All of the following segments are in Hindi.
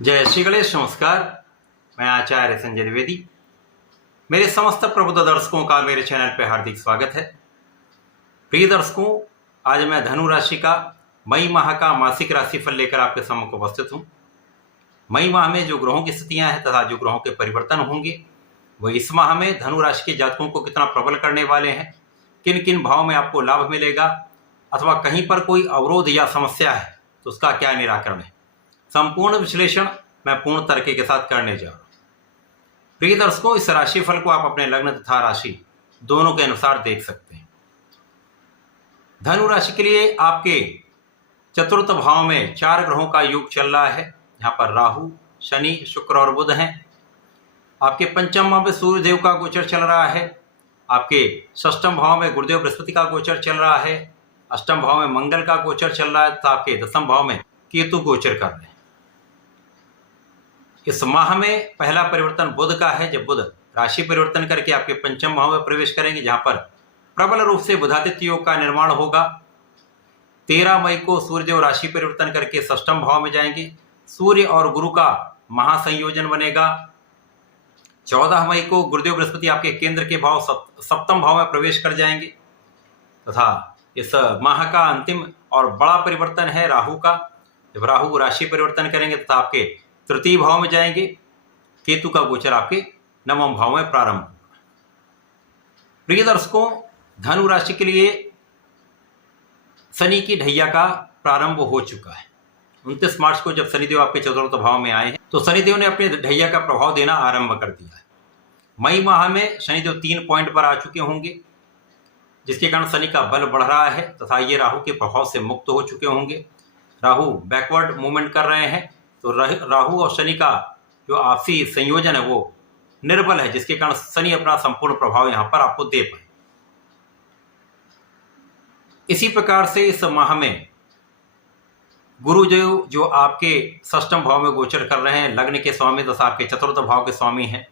जय श्री गणेश। नमस्कार, मैं आचार्य संजय द्विवेदी। मेरे समस्त प्रबुद्ध दर्शकों का मेरे चैनल पर हार्दिक स्वागत है। प्रिय दर्शकों, आज मैं धनु राशि का मई माह का मासिक राशिफल लेकर आपके सम्मुख उपस्थित हूँ। मई माह में जो ग्रहों की स्थितियां हैं तथा जो ग्रहों के परिवर्तन होंगे वो इस माह में धनु राशि के जातकों को कितना प्रबल करने वाले हैं, किन किन भाव में आपको लाभ मिलेगा अथवा कहीं पर कोई अवरोध या समस्या है तो उसका क्या निराकरण है, संपूर्ण विश्लेषण मैं पूर्ण तरीके के साथ करने जा रहा हूं। प्रिय दर्शकों, इस राशिफल को आप अपने लग्न तथा राशि दोनों के अनुसार देख सकते हैं। धनु राशि के लिए आपके चतुर्थ भाव में 4 ग्रहों का योग चल रहा है। यहाँ पर राहु, शनि, शुक्र और बुध हैं। आपके पंचम भाव में सूर्य देव का गोचर चल रहा है। आपके षष्ठम भाव में गुरुदेव बृहस्पति का गोचर चल रहा है। अष्टम भाव में मंगल का गोचर चल रहा है तथा आपके दसम भाव में केतु गोचर कर रहे हैं। इस माह में पहला परिवर्तन बुध का है, जब बुध राशि परिवर्तन करके आपके पंचम भाव में प्रवेश करेंगे, जहां पर प्रबल रूप से बुधादित्य योग का निर्माण होगा। 13 मई को सूर्यदेव राशि परिवर्तन करके षष्ठम भाव में जाएंगे। सूर्य और गुरु का महासंयोजन बनेगा। 14 मई को गुरुदेव बृहस्पति आपके केंद्र के भाव सप्तम भाव में प्रवेश कर जाएंगे तथा इस माह का अंतिम और बड़ा परिवर्तन है राहु का। जब राहु राशि परिवर्तन करेंगे तथा आपके तृतीय भाव में जाएंगे। केतु का गोचर आपके नवम भाव में प्रारंभ होगा। प्रिय दर्शकों, धनु राशि के लिए शनि की ढैया का प्रारंभ हो चुका है। 29 मार्च को जब शनिदेव आपके चतुर्थ भाव में आए हैं तो शनिदेव ने अपने ढैया का प्रभाव देना आरंभ कर दिया है। मई माह में शनिदेव 3 पॉइंट पर आ चुके होंगे, जिसके कारण शनि का बल बढ़ रहा है तथा ये राहु के प्रभाव से मुक्त हो चुके होंगे। राहु बैकवर्ड मूवमेंट कर रहे हैं तो राहु और शनि का जो आपसी संयोजन है वो निर्बल है, जिसके कारण शनि अपना संपूर्ण प्रभाव यहां पर आपको दे पाए। इसी प्रकार से इस माह में गुरुदेव जो आपके षष्ठम भाव में गोचर कर रहे हैं, लग्न के स्वामी तथा आपके चतुर्थ भाव के स्वामी हैं।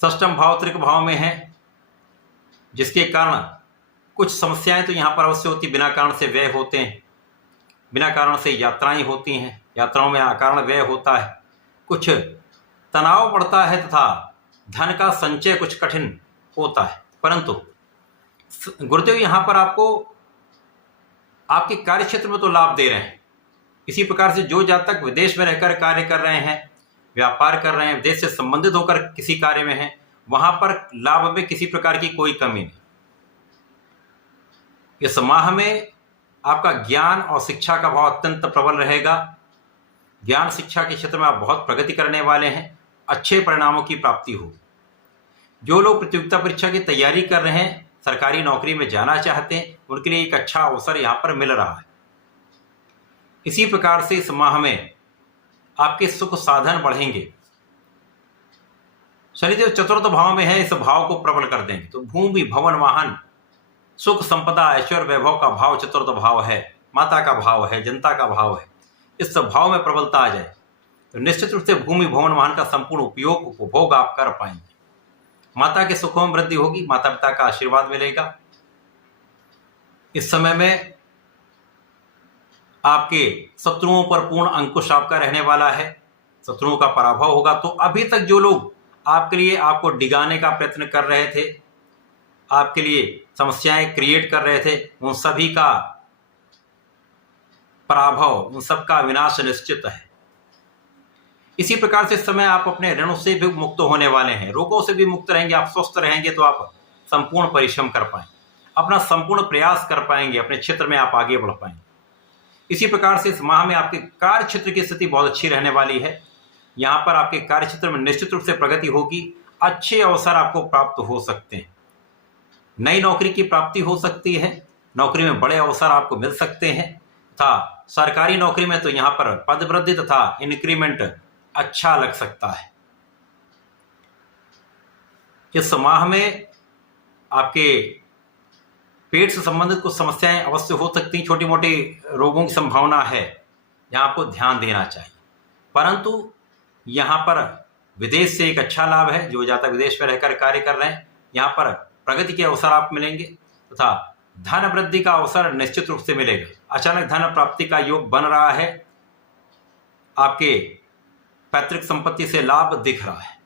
षष्ठम भाव त्रिक भाव में है, जिसके कारण कुछ समस्याएं तो यहाँ पर अवश्य होती, बिना कारण से व्यय होते हैं, बिना कारण से यात्राएं होती हैं, यात्राओं में अकारण व्यय होता है, कुछ तनाव बढ़ता है तथा धन का संचय कुछ कठिन होता है। परंतु गुरुदेव यहाँ पर आपको आपके कार्य क्षेत्र में तो लाभ दे रहे हैं। इसी प्रकार से जो जातक विदेश में रहकर कार्य कर रहे हैं, व्यापार कर रहे हैं, विदेश से संबंधित होकर किसी कार्य में हैं, वहां पर लाभ में किसी प्रकार की कोई कमी नहीं। इस माह में आपका ज्ञान और शिक्षा का भाव अत्यंत प्रबल रहेगा। ज्ञान शिक्षा के क्षेत्र में आप बहुत प्रगति करने वाले हैं। अच्छे परिणामों की प्राप्ति होगी। जो लोग प्रतियोगिता परीक्षा की तैयारी कर रहे हैं, सरकारी नौकरी में जाना चाहते हैं, उनके लिए एक अच्छा अवसर यहां पर मिल रहा है। इसी प्रकार से इस माह में आपके सुख साधन बढ़ेंगे। शनिदेव चतुर्थ भाव में है, इस भाव को प्रबल कर देंगे तो भूमि, भवन, वाहन, सुख, संपदा, ऐश्वर्य, वैभव का भाव चतुर्थ भाव है, माता का भाव है, जनता का भाव है। इस भाव में प्रबलता आ जाए तो निश्चित रूप से भूमि, भवन, वाहन का संपूर्ण उपयोग, उपभोग आप कर पाएंगे। माता के सुखों में वृद्धि होगी, माता पिता का आशीर्वाद मिलेगा। इस समय में आपके शत्रुओं पर पूर्ण अंकुश आपका रहने वाला है। शत्रुओं का पराभव होगा। तो अभी तक जो लोग आपके लिए आपको डिगाने का प्रयत्न कर रहे थे, आपके लिए समस्याएं क्रिएट कर रहे थे, उन सभी का पराभव, उन सबका विनाश निश्चित है। इसी प्रकार से इस समय आप अपने ऋणों से भी मुक्त होने वाले हैं, रोगों से भी मुक्त रहेंगे। आप स्वस्थ रहेंगे तो आप संपूर्ण परिश्रम कर पाएंगे, अपना संपूर्ण प्रयास कर पाएंगे, अपने क्षेत्र में आप आगे बढ़ पाएंगे। इसी प्रकार से इस माह में आपके कार्य क्षेत्र की स्थिति बहुत अच्छी रहने वाली है। यहाँ पर आपके कार्य क्षेत्र में निश्चित रूप से प्रगति होगी। अच्छे अवसर आपको प्राप्त हो सकते हैं। नई नौकरी की प्राप्ति हो सकती है। नौकरी में बड़े अवसर आपको मिल सकते हैं तथा सरकारी नौकरी में तो यहाँ पर पदवृद्धि तथा इंक्रीमेंट अच्छा लग सकता है। इस माह में आपके पेट से संबंधित कुछ समस्याएं अवश्य हो सकती हैं। छोटी मोटी रोगों की संभावना है, यहाँ आपको ध्यान देना चाहिए। परंतु यहाँ पर विदेश से एक अच्छा लाभ है। जो जातक विदेश में रहकर कार्य कर रहे हैं, यहाँ पर प्रगति के अवसर आप मिलेंगे तथा धन वृद्धि का अवसर निश्चित रूप से मिलेगा। अचानक धन प्राप्ति का योग बन रहा है। आपके पैतृक संपत्ति से लाभ दिख रहा है।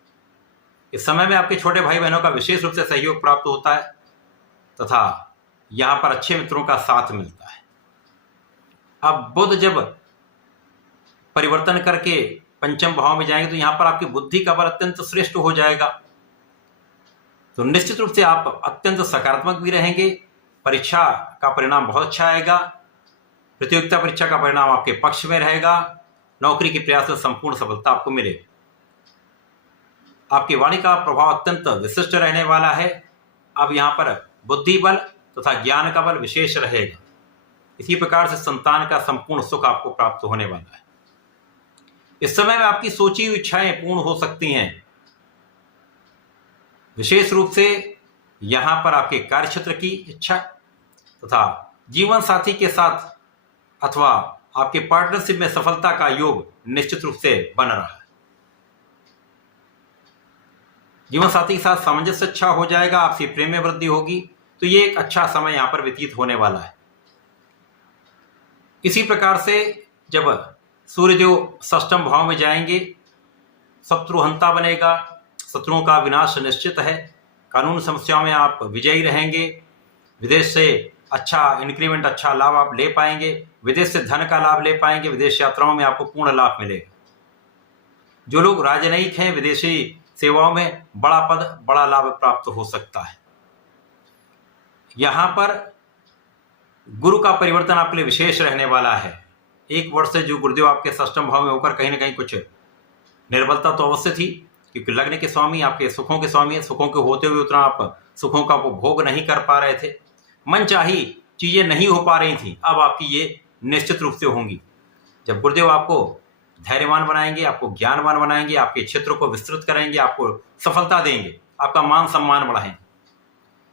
इस समय में आपके छोटे भाई बहनों का विशेष रूप से सहयोग प्राप्त होता है तथा यहां पर अच्छे मित्रों का साथ मिलता है। अब बुध जब परिवर्तन करके पंचम भाव में जाएंगे तो यहां पर आपकी बुद्धि का बल अत्यंत श्रेष्ठ हो जाएगा। तो निश्चित रूप से आप अत्यंत सकारात्मक भी रहेंगे। परीक्षा का परिणाम बहुत अच्छा आएगा। प्रतियोगिता परीक्षा का परिणाम आपके पक्ष में रहेगा। नौकरी के प्रयास में संपूर्ण सफलता आपको मिलेगी। आपकी वाणी का प्रभाव अत्यंत विशिष्ट रहने वाला है। अब यहाँ पर बुद्धि बल तथा ज्ञान का बल विशेष रहेगा। इसी प्रकार से संतान का संपूर्ण सुख आपको प्राप्त होने वाला है। इस समय में आपकी सोची हुई इच्छाएं पूर्ण हो सकती हैं। विशेष रूप से यहां पर आपके कार्यक्षेत्र की इच्छा तथा जीवन साथी के साथ अथवा आपके पार्टनरशिप में सफलता का योग निश्चित रूप से बन रहा है। जीवन साथी के साथ सामंजस्य अच्छा हो जाएगा। आपसी प्रेम में वृद्धि होगी। तो ये एक अच्छा समय यहां पर व्यतीत होने वाला है। इसी प्रकार से जब सूर्यदेव षष्ठम भाव में जाएंगे, शत्रुहंता बनेगा। शत्रुओं का विनाश निश्चित है। कानून समस्याओं में आप विजयी रहेंगे। विदेश से अच्छा इंक्रीमेंट, अच्छा लाभ आप ले पाएंगे। विदेश से धन का लाभ ले पाएंगे। विदेश यात्राओं में आपको पूर्ण लाभ मिलेगा। जो लोग राजनयिक हैं, विदेशी सेवाओं में बड़ा पद, बड़ा लाभ प्राप्त हो सकता है। यहां पर गुरु का परिवर्तन आपके लिए विशेष रहने वाला है। एक वर्ष से जो गुरुदेव आपके षष्ठम भाव में होकर कहीं ना कहीं कुछ निर्बलता तो अवश्य थी, क्योंकि लग्न के स्वामी आपके सुखों के स्वामी है। सुखों के होते हुए उतना आप सुखों का उपभोग नहीं कर पा रहे थे। मन चाही चीजें नहीं हो पा रही थी। अब आपकी ये निश्चित रूप से होंगी। जब गुरुदेव आपको धैर्यवान बनाएंगे, आपको ज्ञानवान बनाएंगे, आपके क्षेत्र को विस्तृत करेंगे, आपको सफलता देंगे, आपका मान सम्मान बढ़ाएंगे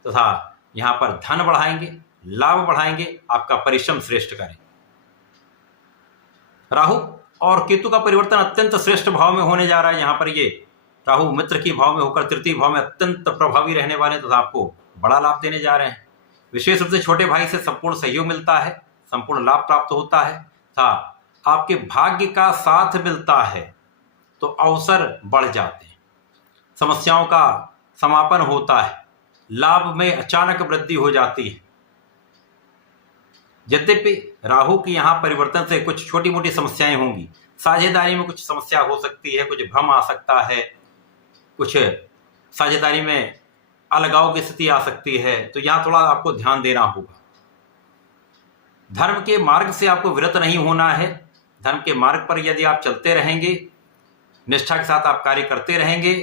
तथा यहाँ पर धन बढ़ाएंगे, लाभ बढ़ाएंगे, आपका परिश्रम श्रेष्ठ करेंगे। राहु और केतु का परिवर्तन अत्यंत श्रेष्ठ भाव में होने जा रहा है। यहाँ पर ये राहु मित्र की भाव में होकर तृतीय भाव में अत्यंत प्रभावी रहने वाले तथा आपको बड़ा लाभ देने जा रहे हैं। विशेष रूप से छोटे भाई से संपूर्ण सहयोग मिलता है, संपूर्ण लाभ प्राप्त होता है तथा आपके भाग्य का साथ मिलता है तो अवसर बढ़ जाते हैं। समस्याओं का समापन होता है। लाभ में अचानक वृद्धि हो जाती है। यद्यपि राहु की यहाँ परिवर्तन से कुछ छोटी मोटी समस्याएं होंगी। साझेदारी में कुछ समस्या हो सकती है, कुछ भ्रम आ सकता है, कुछ साझेदारी में अलगाव की स्थिति आ सकती है। तो यहाँ थोड़ा आपको ध्यान देना होगा। धर्म के मार्ग से आपको विरत नहीं होना है। धर्म के मार्ग पर यदि आप चलते रहेंगे, निष्ठा के साथ आप कार्य करते रहेंगे,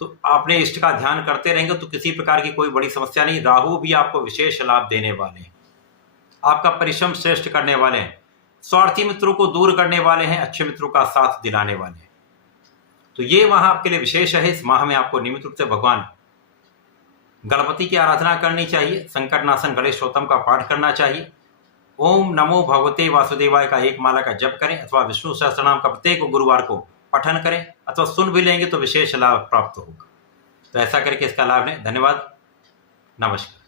तो अपने इष्ट का ध्यान करते रहेंगे, तो किसी प्रकार की कोई बड़ी समस्या नहीं। राहु भी आपको विशेष लाभ देने वाले हैं। आपका परिश्रम श्रेष्ठ करने वाले हैं। स्वार्थी मित्रों को दूर करने वाले हैं। अच्छे मित्रों का साथ दिलाने वाले हैं। तो ये माह आपके लिए विशेष है। इस माह में आपको नियमित रूप से भगवान गणपति की आराधना करनी चाहिए। संकटनाशन गणेश स्तोत्रम का पाठ करना चाहिए। ओम नमो भगवते वासुदेवाय का एक माला का जप करें अथवा विष्णु सहस्त्रनाम का प्रत्येक गुरुवार को पठन करें अथवा सुन भी लेंगे तो विशेष लाभ प्राप्त होगा। तो ऐसा करके इसका लाभ लें। धन्यवाद। नमस्कार।